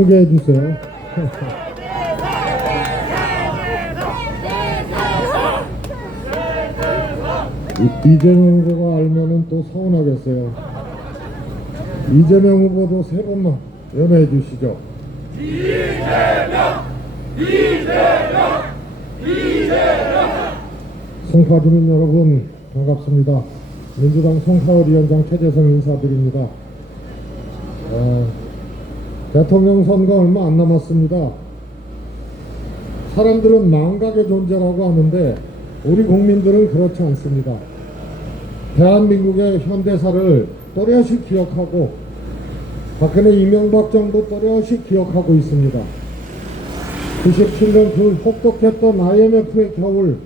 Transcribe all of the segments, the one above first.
크게 해주세요. 이재명 후보가 알면은 또 서운하겠어요. 이재명 후보도 세 번만 연호해 주시죠. 이재명! 송파 주민 여러분 반갑습니다. 민주당 송파을위원장 최재성 인사드립니다. 대통령 선거 얼마 안 남았습니다. 사람들은 망각의 존재라고 하는데 우리 국민들은 그렇지 않습니다. 대한민국의 현대사를 또렷이 기억하고 박근혜 이명박 정부 또렷이 기억하고 있습니다. 97년 그 혹독했던 IMF의 겨울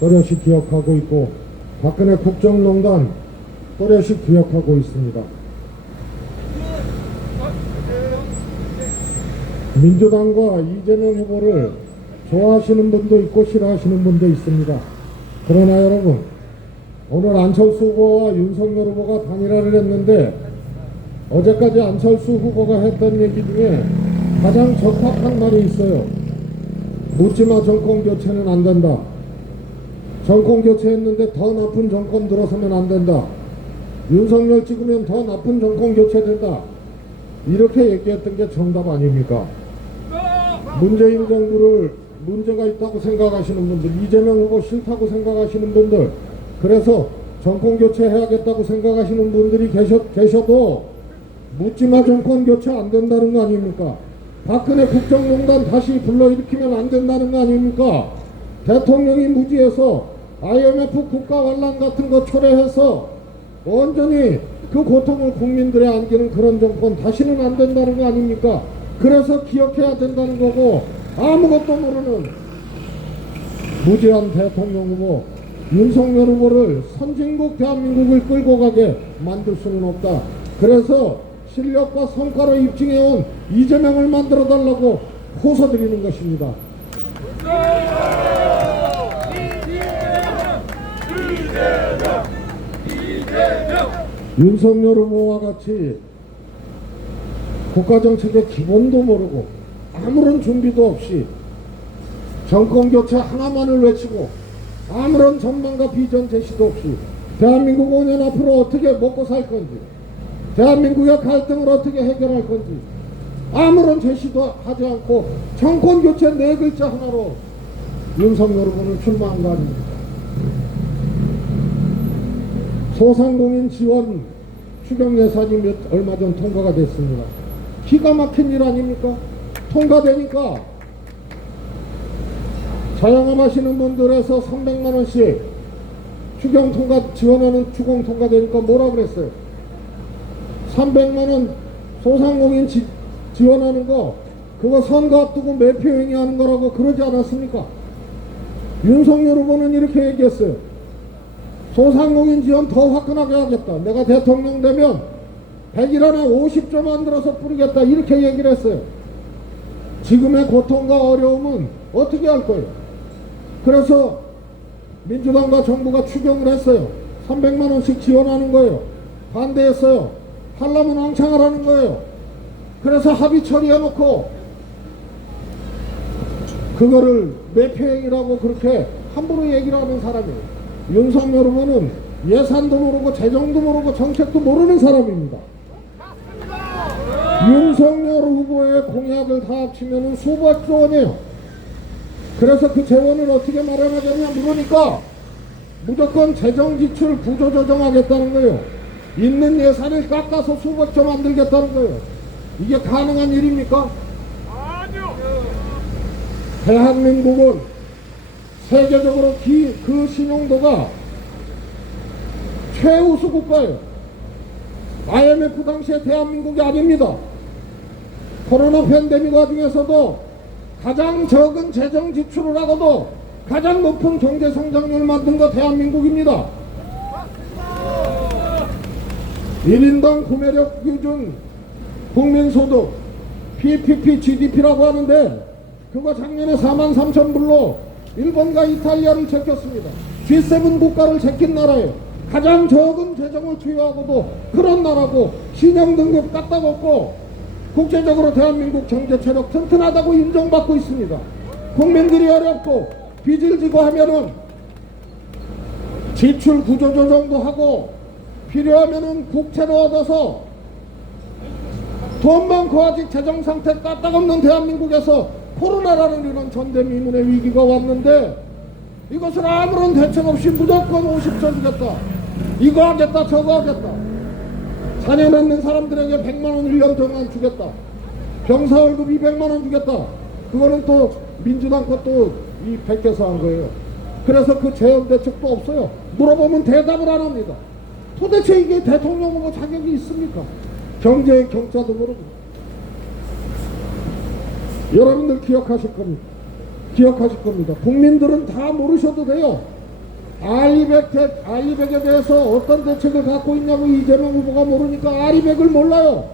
또렷이 기억하고 있고 박근혜 국정농단 또렷이 기억하고 있습니다. 민주당과 이재명 후보를 좋아하시는 분도 있고 싫어하시는 분도 있습니다. 그러나 여러분, 오늘 안철수 후보와 윤석열 후보가 단일화를 했는데 어제까지 안철수 후보가 했던 얘기 중에 가장 적합한 말이 있어요. 묻지마 정권 교체는 안 된다. 정권 교체했는데 더 나쁜 정권 들어서면 안 된다. 윤석열 찍으면 더 나쁜 정권 교체된다. 이렇게 얘기했던 게 정답 아닙니까? 문재인 정부를 문제가 있다고 생각하시는 분들, 이재명 후보 싫다고 생각하시는 분들, 그래서 정권 교체해야겠다고 생각하시는 분들이 계셔도 묻지마 정권 교체 안 된다는 거 아닙니까? 박근혜 국정농단 다시 불러일으키면 안 된다는 거 아닙니까? 대통령이 무지해서 IMF 국가환란 같은 거 초래해서 완전히 그 고통을 국민들에 안기는 그런 정권 다시는 안 된다는 거 아닙니까? 그래서 기억해야 된다는 거고, 아무것도 모르는 무지한 대통령 후보 윤석열 후보를 선진국 대한민국을 끌고 가게 만들 수는 없다. 그래서 실력과 성과로 입증해온 이재명을 만들어 달라고 호소드리는 것입니다. 윤석열 후보와 같이 국가정책의 기본도 모르고 아무런 준비도 없이 정권교체 하나만을 외치고 아무런 전망과 비전 제시도 없이 대한민국 5년 앞으로 어떻게 먹고 살 건지, 대한민국의 갈등을 어떻게 해결할 건지 아무런 제시도 하지 않고 정권교체 4글자 하나로 윤석열 후보는 출마한 거 아닙니까? 소상공인 지원 추경 예산이 얼마 전 통과가 됐습니다. 기가 막힌 일 아닙니까? 통과되니까 자영업 하시는 분들에서 300만원씩 추경 통과 지원하는 추경 통과되니까 뭐라 그랬어요? 300만원 소상공인 지원하는 거 그거 선거 앞두고 매표 행위하는 거라고 그러지 않았습니까? 윤석열 후보는 이렇게 얘기했어요. 소상공인 지원 더 화끈하게 하겠다. 내가 대통령 되면 100일 안에 50조 만들어서 뿌리겠다. 이렇게 얘기를 했어요. 지금의 고통과 어려움은 어떻게 할 거예요? 그래서 민주당과 정부가 추경을 했어요. 300만원씩 지원하는 거예요. 반대했어요. 하려면 왕창하라는 거예요. 그래서 합의 처리해놓고 그거를 매표행위라고 그렇게 함부로 얘기를 하는 사람이에요. 윤석열 후보는 예산도 모르고 재정도 모르고 정책도 모르는 사람입니다. 윤석열 후보의 공약을 다 합치면 수백조 원이에요. 그래서 그 재원을 어떻게 마련하겠냐 물으니까 무조건 재정 지출 구조조정하겠다는 거예요. 있는 예산을 깎아서 수백조 만들겠다는 거예요. 이게 가능한 일입니까? 아니요. 대한민국은 세계적으로 그 신용도가 최우수 국가예요. IMF 당시에 대한민국이 아닙니다. 코로나 팬데믹 와중에서도 가장 적은 재정 지출을 하고도 가장 높은 경제 성장률을 만든 거 대한민국입니다. 1인당 구매력 기준 국민소득 PPP GDP라고 하는데 그거 작년에 43,000불로 일본과 이탈리아를 제꼈습니다. G7 국가를 제낀 나라예요. 가장 적은 재정을 투여하고도 그런 나라고 신용등급 깎아먹고 국제적으로 대한민국 경제 체력 튼튼하다고 인정받고 있습니다. 국민들이 어렵고 빚을 지고 하면은 지출 구조조정도 하고 필요하면은 국채를 얻어서 돈 많고 아직 재정 상태 까딱없는 대한민국에서 코로나라는 이런 전대미문의 위기가 왔는데 이것을 아무런 대책 없이 무조건 50조 주겠다, 이거 하겠다, 저거 하겠다, 자녀 낳는 사람들에게 100만원 1년 동안 주겠다, 병사 월급 200만원 주겠다, 그거는 또 민주당 것도 이 백개서 한 거예요. 그래서 그 재원 대책도 없어요. 물어보면 대답을 안 합니다. 도대체 이게 대통령 후보 자격이 있습니까? 경제의 경자도 모르고. 여러분들 기억하실 겁니다. 기억하실 겁니다. 국민들은 다 모르셔도 돼요. 아리백에 대해서 어떤 대책을 갖고 있냐고 이재명 후보가 모르니까 아리백을 몰라요.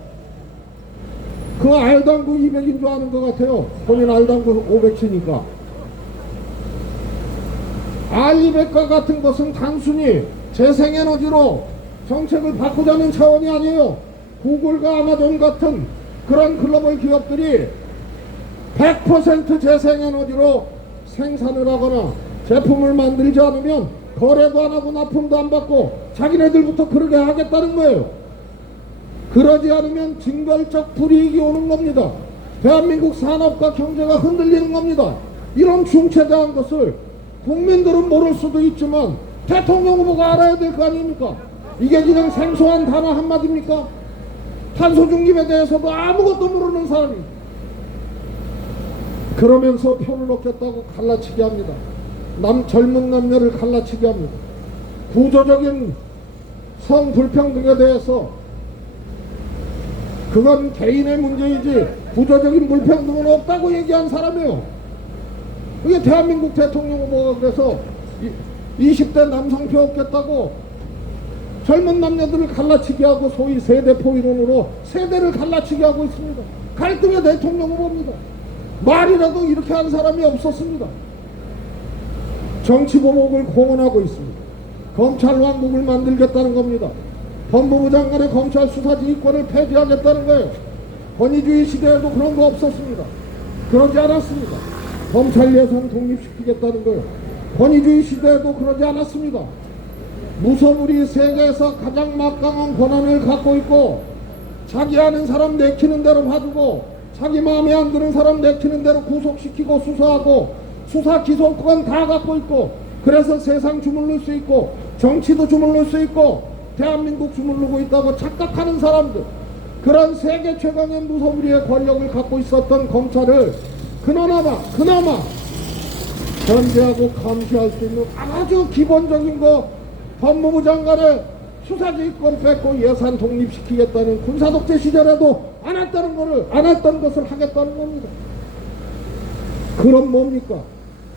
그 알당구 200인 줄 아는 것 같아요. 본인 알당구 500치니까. 아리백과 같은 것은 단순히 재생에너지로 정책을 바꾸자는 차원이 아니에요. 구글과 아마존 같은 그런 글로벌 기업들이 100% 재생에너지로 생산을 하거나 제품을 만들지 않으면 거래도 안 하고 납품도 안 받고 자기네들부터 그러게 하겠다는 거예요. 그러지 않으면 징벌적 불이익이 오는 겁니다. 대한민국 산업과 경제가 흔들리는 겁니다. 이런 중체대한 것을 국민들은 모를 수도 있지만 대통령 후보가 알아야 될 거 아닙니까? 이게 그냥 생소한 단어 한마디입니까? 탄소 중립에 대해서도 아무것도 모르는 사람이 그러면서 표를 놓겠다고 갈라치기 합니다. 젊은 남녀를 갈라치기 합니다. 구조적인 성불평등에 대해서 그건 개인의 문제이지 구조적인 불평등은 없다고 얘기한 사람이에요. 이게 대한민국 대통령 후보가 그래서 20대 남성표 없겠다고 젊은 남녀들을 갈라치기 하고 소위 세대포 이론으로 세대를 갈라치기 하고 있습니다. 갈등의 대통령 후보입니다. 말이라도 이렇게 한 사람이 없었습니다. 정치보복을 공언하고 있습니다. 검찰 왕국을 만들겠다는 겁니다. 법무부 장관의 검찰 수사지휘권을 폐지하겠다는 거예요. 권위주의 시대에도 그런 거 없었습니다. 그러지 않았습니다. 검찰 예산 독립시키겠다는 거예요. 권위주의 시대에도 그러지 않았습니다. 무소불위 세계에서 가장 막강한 권한을 갖고 있고 자기 아는 사람 내키는 대로 봐주고 자기 마음에 안 드는 사람 내키는 대로 구속시키고 수사하고 수사 기소권 다 갖고 있고 그래서 세상 주물를 수 있고 정치도 주물를 수 있고 대한민국 주물르고 있다고 착각하는 사람들, 그런 세계 최강의 무소불위의 권력을 갖고 있었던 검찰을 그나마 견제하고 감시할 수 있는 아주 기본적인 거 법무부 장관의 수사지휘권 뺏고 예산 독립시키겠다는 군사독재 시절에도 안 했던 것을 하겠다는 겁니다. 그럼 뭡니까?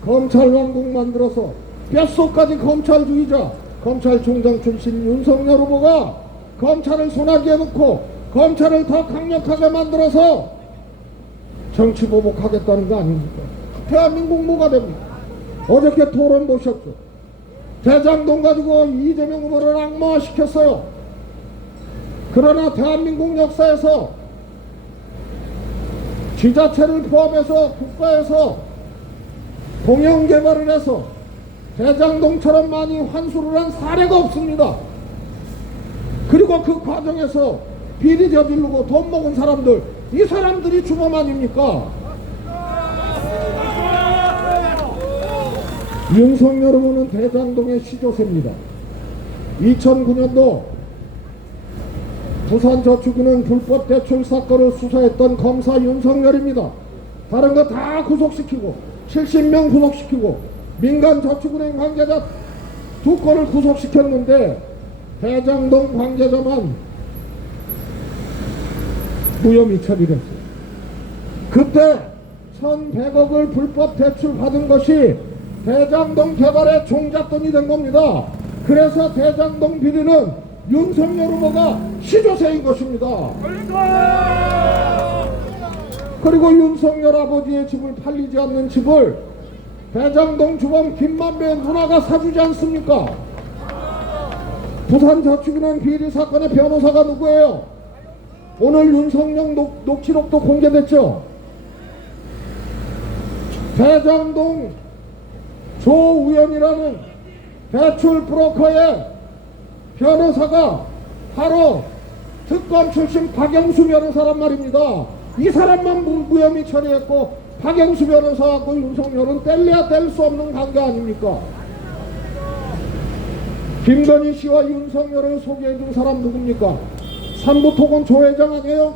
검찰 왕국 만들어서 뼛속까지 검찰주의자 검찰총장 출신 윤석열 후보가 검찰을 손아귀에 넣고 검찰을 더 강력하게 만들어서 정치보복하겠다는 거 아닙니까? 대한민국 뭐가 됩니까? 어저께 토론 보셨죠? 대장동 가지고 이재명 후보를 악마화시켰어요. 그러나 대한민국 역사에서 지자체를 포함해서 국가에서 공영개발을 해서 대장동처럼 많이 환수를 한 사례가 없습니다. 그리고 그 과정에서 비리 저지르고 돈 먹은 사람들, 이 사람들이 주범 아닙니까? 윤석열 후보는 대장동의 시조세입니다. 2009년도 부산저축은행 불법 대출 사건을 수사했던 검사 윤석열입니다. 다른 거 다 구속시키고 70명 구속시키고 민간저축은행 관계자 2건을 구속시켰는데 대장동 관계자만 무혐의 처리를 했어요. 그때 1,100억을 불법 대출 받은 것이 대장동 개발의 종잣돈이 된 겁니다. 그래서 대장동 비리는 윤석열 후보가 시조세인 것입니다. 그리고 윤석열 아버지의 집을 팔리지 않는 집을 대장동 주범 김만배 누나가 사주지 않습니까? 부산저축은행 비리 사건의 변호사가 누구예요? 오늘 윤석열 녹취록도 공개됐죠. 대장동 조우연이라는 대출 브로커의 변호사가 바로 특검 출신 박영수 변호사란 말입니다. 이 사람만 무혐의 처리했고 박영수 변호사하고 윤석열은 뗄래야 뗄 수 없는 관계 아닙니까? 김건희 씨와 윤석열을 소개해준 사람 누굽니까? 삼부토건 조 회장 아니에요?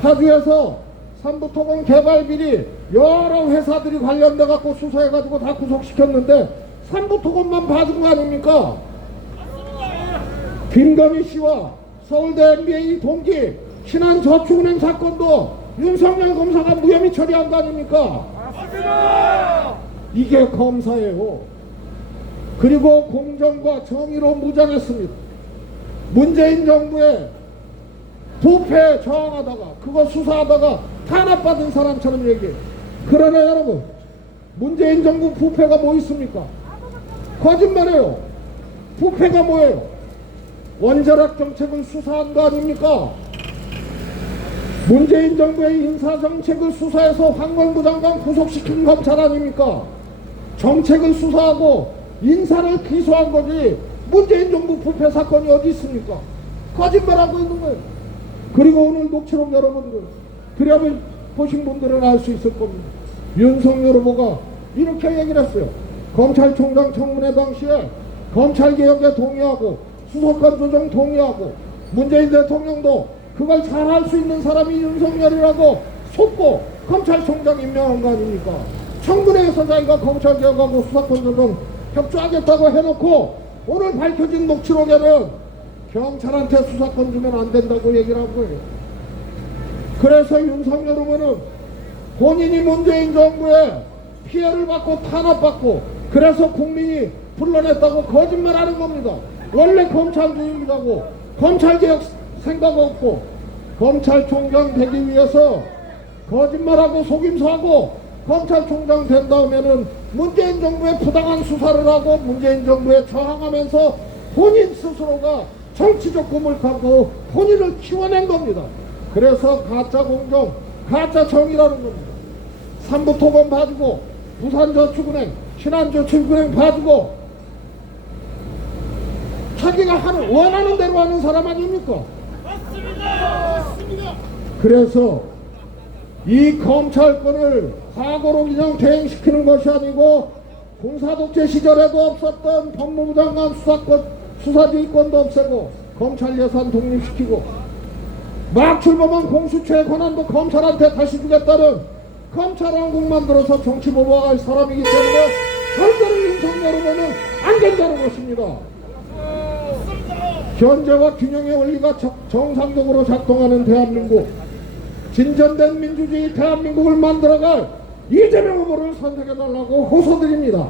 파주에서 삼부토건 개발 비리 여러 회사들이 관련돼 갖고 수사해가지고 다 구속시켰는데 삼부토건만 봐준 거 아닙니까? 김건희 씨와 서울대 MBA 동기 신한저축은행 사건도 윤석열 검사가 무혐의 처리한 거 아닙니까? 맞습니다. 이게 검사예요. 그리고 공정과 정의로 무장했습니다. 문재인 정부의 부패에 저항하다가 그거 수사하다가 탄압받은 사람처럼 얘기해요. 그러나 여러분, 문재인 정부 부패가 뭐 있습니까? 거짓말이에요. 부패가 뭐예요? 원자력 정책을 수사한 거 아닙니까? 문재인 정부의 인사정책을 수사해서 황건구 장관 구속시킨 검찰 아닙니까? 정책을 수사하고 인사를 기소한 거지 문재인 정부 부패 사건이 어디 있습니까? 거짓말하고 있는 거예요. 그리고 오늘 녹취록 여러분들 들여보신 분들은 알 수 있을 겁니다. 윤석열 후보가 이렇게 얘기를 했어요. 검찰총장 청문회 당시에 검찰개혁에 동의하고 수사권 조정 동의하고 문재인 대통령도 그걸 잘할 수 있는 사람이 윤석열이라고 속고 검찰총장 임명한 거 아닙니까? 청문회에서 자기가 검찰개혁하고 수사권 조정 협조하겠다고 해놓고 오늘 밝혀진 녹취록에는 경찰한테 수사권 주면 안 된다고 얘기를 한 거예요. 그래서 윤석열 후보는 본인이 문재인 정부에 피해를 받고 탄압받고 그래서 국민이 불러냈다고 거짓말하는 겁니다. 원래 검찰주의자고 검찰개혁 생각 없고 검찰총장 되기 위해서 거짓말하고 속임수하고 검찰총장 된 다음에는 문재인 정부에 부당한 수사를 하고 문재인 정부에 저항하면서 본인 스스로가 정치적 꿈을 갖고 본인을 키워낸 겁니다. 그래서 가짜 공정, 가짜 정의라는 겁니다. 삼부토건 봐주고 부산저축은행, 신한저축은행 봐주고 자기가 원하는 대로 하는 사람 아닙니까? 맞습니다. 그래서 이 검찰권을 과거로 그냥 대행시키는 것이 아니고 군사독재 시절에도 없었던 법무부 장관 수사지휘권도 없애고 검찰 예산 독립시키고 막 출범한 공수처의 권한도 검찰한테 다시 주겠다는 검찰왕국 만들어서 정치 보복할 사람이기 때문에 절대로 윤석열 후보는 안 된다는 것입니다. 견제와 균형의 원리가 정상적으로 작동하는 대한민국, 진전된 민주주의 대한민국을 만들어갈 이재명 후보를 선택해달라고 호소드립니다.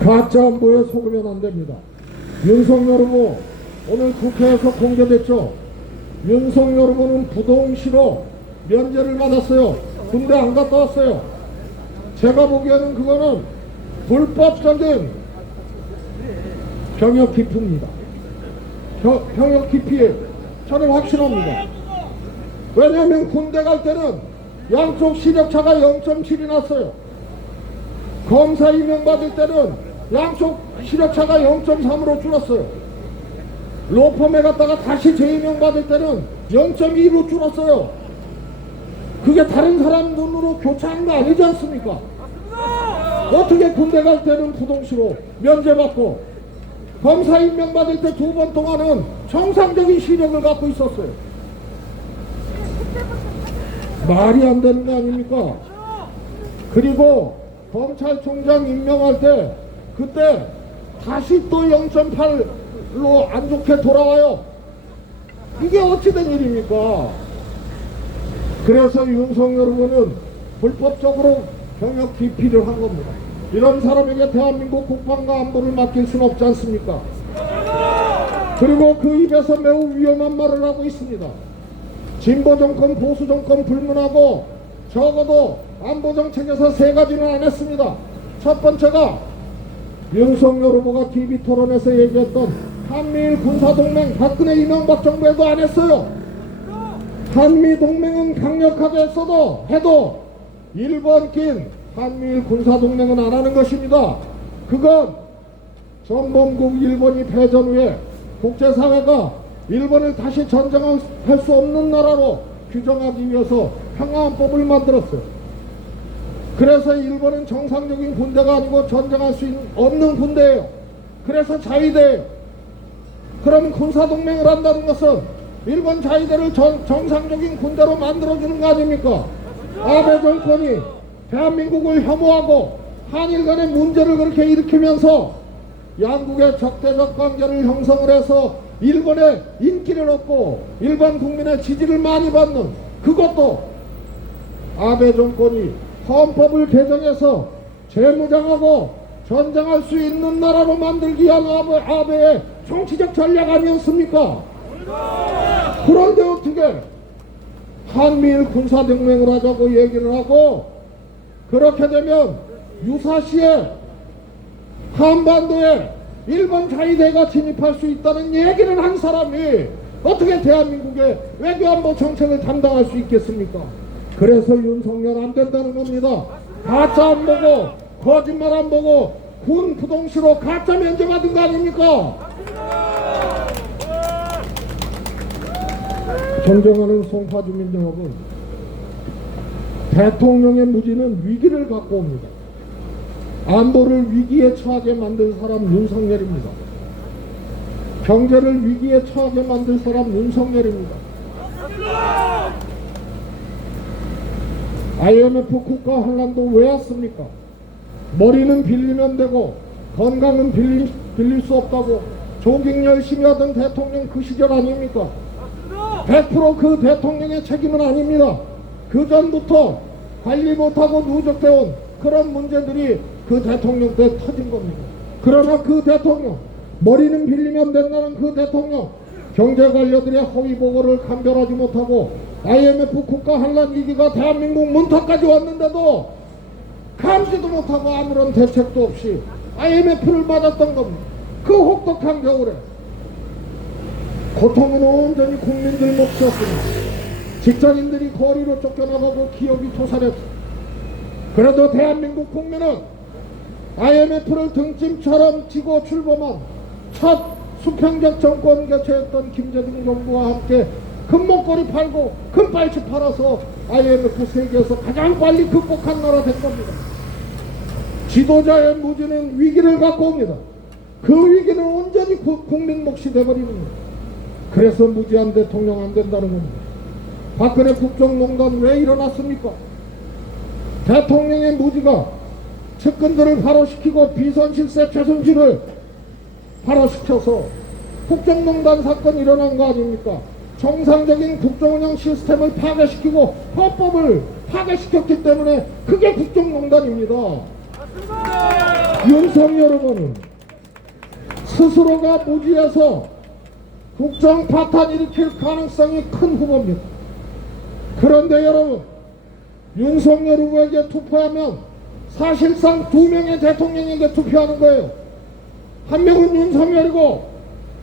가짜 안보에 속으면 안 됩니다. 윤석열 후보 오늘 국회에서 공개됐죠. 윤석열 후보는 부동시로 면제를 받았어요. 군대 안 갔다 왔어요. 제가 보기에는 그거는 불법적인 병역 기피입니다. 병역 기피에 저는 확신합니다. 왜냐하면 군대 갈 때는 양쪽 시력차가 0.7이 났어요. 검사 임명받을 때는 양쪽 시력차가 0.3으로 줄었어요. 로펌에 갔다가 다시 재임명받을 때는 0.2로 줄었어요. 그게 다른 사람 눈으로 교차한 거 아니지 않습니까? 어떻게 군대 갈 때는 부동시로 면제받고 검사 임명받을 때 2번 동안은 정상적인 시력을 갖고 있었어요. 말이 안 되는 거 아닙니까? 그리고 검찰총장 임명할 때 그때 다시 또 0.8로 안 좋게 돌아와요. 이게 어찌된 일입니까? 그래서 윤석열 후보는 불법적으로 병역 기피를 한 겁니다. 이런 사람에게 대한민국 국방과 안보를 맡길 수는 없지 않습니까? 그리고 그 입에서 매우 위험한 말을 하고 있습니다. 진보정권, 보수정권 불문하고 적어도 안보정책에서 3가지는 안 했습니다. 첫 번째가 윤석열 후보가 TV 토론에서 얘기했던 한미일 군사동맹 박근혜 이명박 정부에도 안 했어요. 한미동맹은 강력하게 해도 일본 낀 한미일 군사동맹은 안 하는 것입니다. 그건 전범국 일본이 패전 후에 국제사회가 일본을 다시 전쟁할 수 없는 나라로 규정하기 위해서 평화헌법을 만들었어요. 그래서 일본은 정상적인 군대가 아니고 전쟁할 수 없는 군대예요. 그래서 자위대예요. 그럼 군사동맹을 한다는 것은 일본 자위대를 정상적인 군대로 만들어주는 거 아닙니까? 아베 정권이 대한민국을 혐오하고 한일 간의 문제를 그렇게 일으키면서 양국의 적대적 관계를 형성을 해서 일본의 인기를 얻고 일본 국민의 지지를 많이 받는, 그것도 아베 정권이 헌법을 개정해서 재무장하고 전쟁할 수 있는 나라로 만들기 위한 아베의 정치적 전략 아니었습니까? 그런데 어떻게 한미일 군사동맹을 하자고 얘기를 하고, 그렇게 되면 유사시에 한반도에 일본 자위대가 진입할 수 있다는 얘기를 한 사람이 어떻게 대한민국의 외교안보 정책을 담당할 수 있겠습니까? 그래서 윤석열 안 된다는 겁니다. 가짜 안 보고 거짓말 안 보고 군 부동시로 가짜 면제받은 거 아닙니까? 존경하는 송파주민 여러분, 대통령의 무지는 위기를 갖고 옵니다. 안보를 위기에 처하게 만든 사람 윤석열입니다. 경제를 위기에 처하게 만든 사람 윤석열입니다. IMF 국가 혼란도 왜 왔습니까? 머리는 빌리면 되고 건강은 빌릴 수 없다고 조깅 열심히 하던 대통령 그 시절 아닙니까? 100% 그 대통령의 책임은 아닙니다. 그 전부터 관리 못하고 누적되어 온 그런 문제들이 그 대통령 때 터진 겁니다. 그러나 그 대통령, 머리는 빌리면 된다는 그 대통령, 경제 관료들의 허위 보고를 감별하지 못하고 IMF 국가 환란 위기가 대한민국 문턱까지 왔는데도 감지도 못하고 아무런 대책도 없이 IMF를 맞았던 겁니다. 그 혹독한 겨울에 고통은 온전히 국민들 몫이었습니다. 직장인들이 거리로 쫓겨나가고 기업이 토살했습니다. 그래도 대한민국 국민은 IMF를 등짐처럼 지고 출범한 첫 수평적 정권 교체였던 김대중 정부와 함께 금목걸이 팔고 금발치 팔아서 IMF 세계에서 가장 빨리 극복한 나라 된 겁니다. 지도자의 무지는 위기를 갖고 옵니다. 그 위기는 온전히 국민 몫이 돼버리는 겁니다. 그래서 무지한 대통령 안 된다는 겁니다. 박근혜 국정농단 왜 일어났습니까? 대통령의 무지가 측근들을 발효시키고 비선실세 최순실을 발효시켜서 국정농단 사건이 일어난 거 아닙니까? 정상적인 국정운영 시스템을 파괴시키고 헌법을 파괴시켰기 때문에 그게 국정농단입니다. 윤석열 후보는 스스로가 무지해서 국정 파탄 일으킬 가능성이 큰 후보입니다. 그런데 여러분, 윤석열 후보에게 투표하면 사실상 두 명의 대통령에게 투표하는 거예요. 한 명은 윤석열이고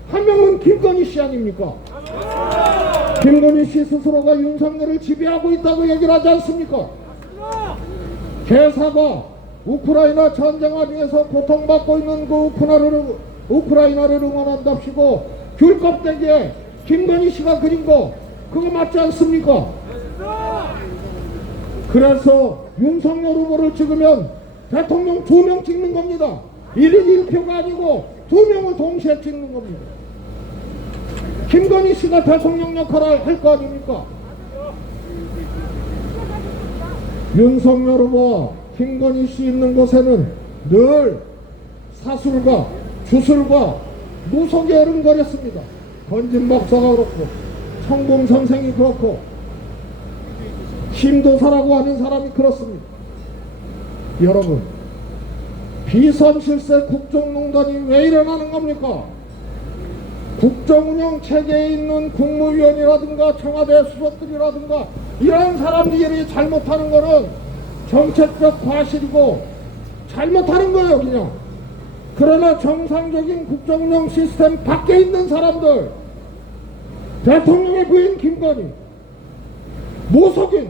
한 명은 김건희 씨 아닙니까? 김건희 씨 스스로가 윤석열을 지배하고 있다고 얘기를 하지 않습니까? 개사가 우크라이나 전쟁 와중에서 고통받고 있는 그 우크라이나를 응원한답시고 귤 껍데기에 김건희 씨가 그린 거 그거 맞지 않습니까? 그래서 윤석열 후보를 찍으면 대통령 2명 찍는 겁니다. 1인 1표가 아니고 2명을 동시에 찍는 겁니다. 김건희 씨가 대통령 역할을 할 거 아닙니까? 윤석열 후보와 김건희 씨 있는 곳에는 늘 사술과 주술과 무속이 어른거렸습니다. 건진 박사가 그렇고 성공 선생이 그렇고 심도사라고 하는 사람이 그렇습니다. 여러분, 비선실세 국정농단이 왜 일어나는 겁니까? 국정운영 체계에 있는 국무위원이라든가 청와대 수석들이라든가 이런 사람들이 잘못하는 거는 정책적 과실이고 잘못하는 거예요. 그냥 그러나 정상적인 국정운영 시스템 밖에 있는 사람들, 대통령의 부인 김건희, 무속인,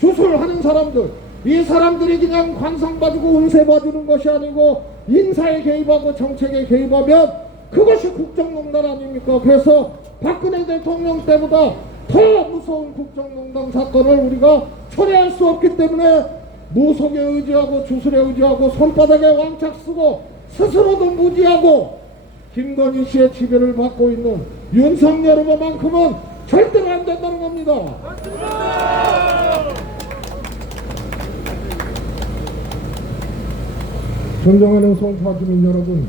주술하는 사람들, 이 사람들이 그냥 관상 봐주고 운세 봐주는 것이 아니고 인사에 개입하고 정책에 개입하면 그것이 국정농단 아닙니까? 그래서 박근혜 대통령 때보다 더 무서운 국정농단 사건을 우리가 처리할 수 없기 때문에 무속에 의지하고 주술에 의지하고 손바닥에 왕창 쓰고 스스로도 무지하고 김건희 씨의 지배를 받고 있는 윤석열 후보만큼은 절대로 안 된다는 겁니다. 존경하는 송파 주민 여러분,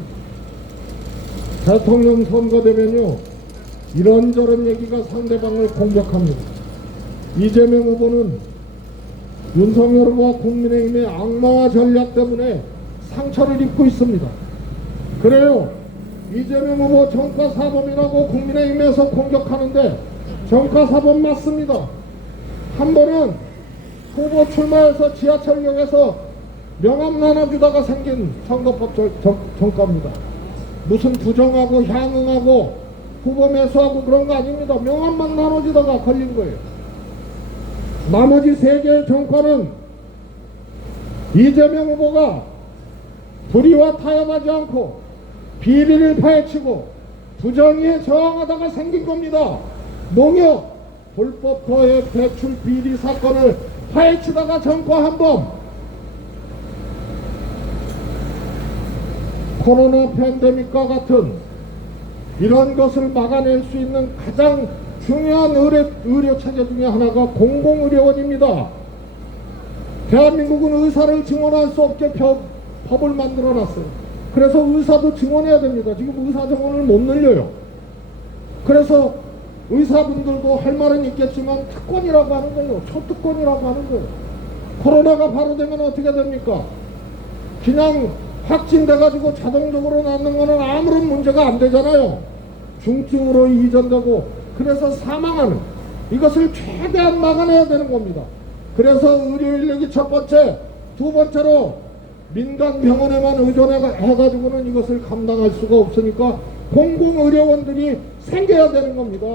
대통령 선거 되면요 이런저런 얘기가 상대방을 공격합니다. 이재명 후보는 윤석열 후보와 국민의힘의 악마화 전략 때문에 상처를 입고 있습니다. 그래요, 이재명 후보 정가사범이라고 국민의힘에서 공격하는데 정가사범 맞습니다. 한 번은 후보 출마해서 지하철역에서 명함 나눠주다가 생긴 선거법 정가입니다. 무슨 부정하고 향응하고 후보 매수하고 그런 거 아닙니다. 명함만 나눠주다가 걸린 거예요. 나머지 3개의 정가는 이재명 후보가 불의와 타협하지 않고 비리를 파헤치고 부정의에 저항하다가 생긴 겁니다. 농협 불법 거액 대출 비리 사건을 파헤치다가 정가 한 번, 코로나 팬데믹과 같은 이런 것을 막아낼 수 있는 가장 중요한 의료 체계 중에 하나가 공공의료원입니다. 대한민국은 의사를 증언할 수 없게 법을 만들어 놨어요. 그래서 의사도 증언해야 됩니다. 지금 의사 증언을 못 늘려요. 그래서 의사분들도 할 말은 있겠지만 특권이라고 하는 거예요. 초특권이라고 하는 거예요. 코로나가 바로 되면 어떻게 됩니까? 그냥 확진돼가지고 자동적으로 낫는 거는 아무런 문제가 안 되잖아요. 중증으로 이전되고 그래서 사망하는 이것을 최대한 막아내야 되는 겁니다. 그래서 의료 인력이 첫 번째, 두 번째로 민간 병원에만 의존해가지고는 이것을 감당할 수가 없으니까 공공의료원들이 생겨야 되는 겁니다.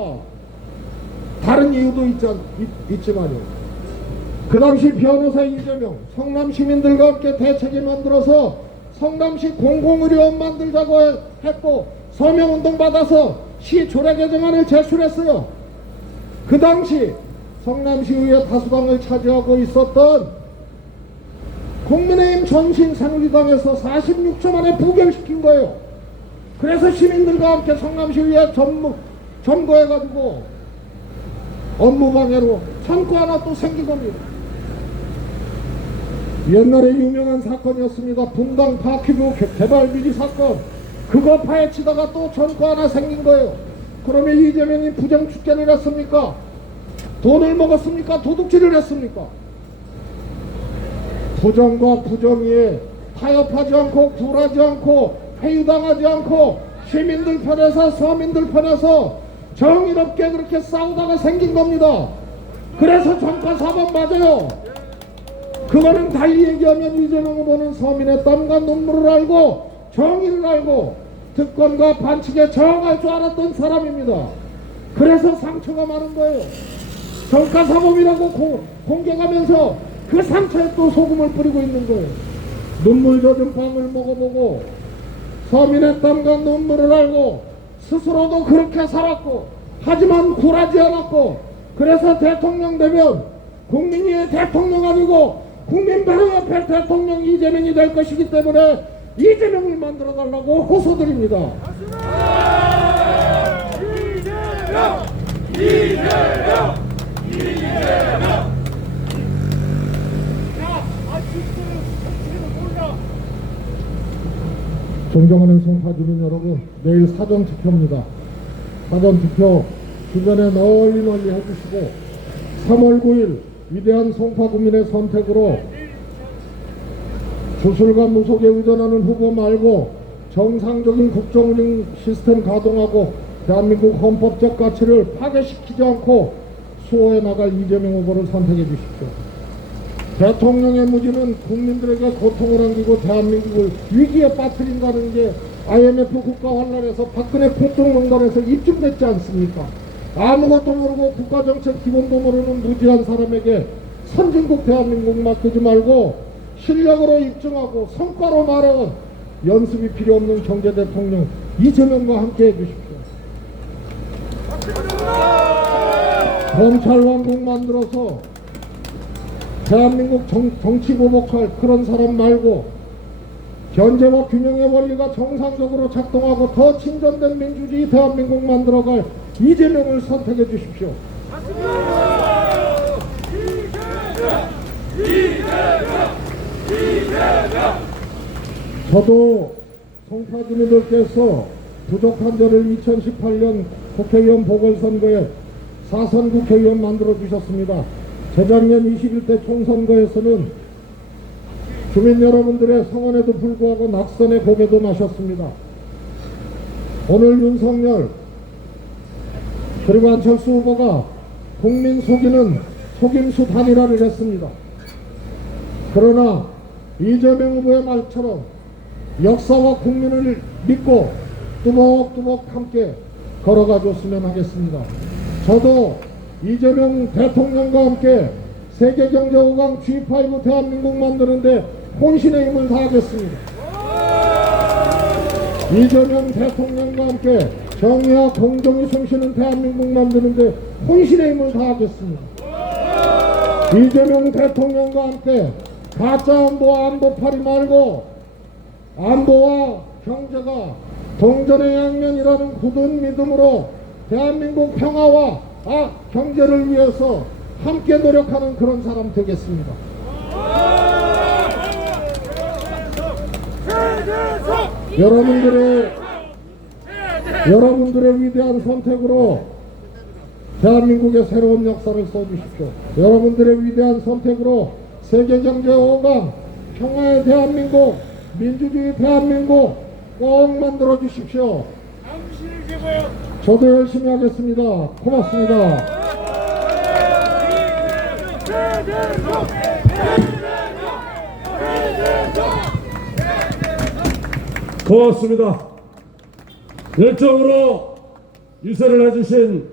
다른 이유도 있지만요. 그 당시 변호사 이재명 성남 시민들과 함께 대책위 만들어서 성남시 공공의료원 만들자고 했고 서명운동 받아서 시 조례 개정안을 제출했어요. 그 당시 성남시의회 다수당을 차지하고 있었던 국민의힘 정신새누리당에서 46초 만에 부결시킨 거예요. 그래서 시민들과 함께 성남시의회 점거해가지고 업무방해로 창구 하나 또 생긴 겁니다. 옛날에 유명한 사건이었습니다. 분당 파큐브 개발 비리 사건. 그거 파헤치다가 또 전과 하나 생긴 거예요. 그러면 이재명이 부정축제를 했습니까? 돈을 먹었습니까? 도둑질을 했습니까? 부정과 부정의에 타협하지 않고 굴하지 않고 회유당하지 않고 시민들 편에서 서민들 편에서 정의롭게 그렇게 싸우다가 생긴 겁니다. 그래서 정가사범 맞아요. 그거는 달리 얘기하면 이재명 후보는 서민의 땀과 눈물을 알고 정의를 알고 특권과 반칙에 저항할 줄 알았던 사람입니다. 그래서 상처가 많은 거예요. 정가사범이라고 공격하면서 그 상처에 또 소금을 뿌리고 있는 거예요. 눈물 젖은 빵을 먹어보고 서민의 땀과 눈물을 알고 스스로도 그렇게 살았고 하지만 굴하지 않았고 그래서 대통령 되면 국민이 대통령 아니고 국민 바로 옆에 대통령 이재명이 될 것이기 때문에 이재명을 만들어 달라고 호소드립니다. 이재명! 존경하는 송파 주민 여러분, 내일 사전투표입니다. 사전투표 주변에 널리 해주시고 3월 9일 위대한 송파 구민의 선택으로 주술과 무속에 의존하는 후보 말고 정상적인 국정운영 시스템 가동하고 대한민국 헌법적 가치를 파괴시키지 않고 수호해 나갈 이재명 후보를 선택해 주십시오. 대통령의 무지는 국민들에게 고통을 안기고 대한민국을 위기에 빠뜨린다는 게 IMF 국가환란에서 박근혜 국정농단에서 입증됐지 않습니까? 아무것도 모르고 국가정책 기본도 모르는 무지한 사람에게 선진국 대한민국 맡기지 말고 실력으로 입증하고 성과로 말하는 연습이 필요 없는 경제 대통령 이재명과 함께 해주십시오. 검찰 왕국 만들어서 대한민국 정치 보복할 그런 사람 말고 견제와 균형의 원리가 정상적으로 작동하고 더 진전된 민주주의 대한민국 만들어갈 이재명을 선택해 주십시오. 저도 송파주민들께서 부족한 저를 2018년 국회의원 보궐선거에 4선 국회의원 만들어 주셨습니다. 재작년 21대 총선거에서는 주민 여러분들의 성원에도 불구하고 낙선의 고개도 마셨습니다. 오늘 윤석열 그리고 안철수 후보가 국민 속이는 속임수 단일화를 했습니다. 그러나 이재명 후보의 말처럼 역사와 국민을 믿고 뚜벅뚜벅 함께 걸어가 줬으면 하겠습니다. 저도 이재명 대통령과 함께 세계경제 5강 G5 대한민국 만드는데 혼신의 힘을 다하겠습니다. 이재명 대통령과 함께 정의와 공정이 숨쉬는 대한민국 만드는데 혼신의 힘을 다하겠습니다. 이재명 대통령과 함께 가짜 안보와 안보팔이 말고 안보와 경제가 동전의 양면이라는 굳은 믿음으로 대한민국 평화와 경제를 위해서 함께 노력하는 그런 사람 되겠습니다. 여러분들의 위대한 선택으로 대한민국의 새로운 역사를 써주십시오. 여러분들의 위대한 선택으로 세계경제 5강 평화의 대한민국, 민주주의 대한민국 꼭 만들어 주십시오. 저도 열심히 하겠습니다. 고맙습니다. 고맙습니다. 열정으로 유세를 해주신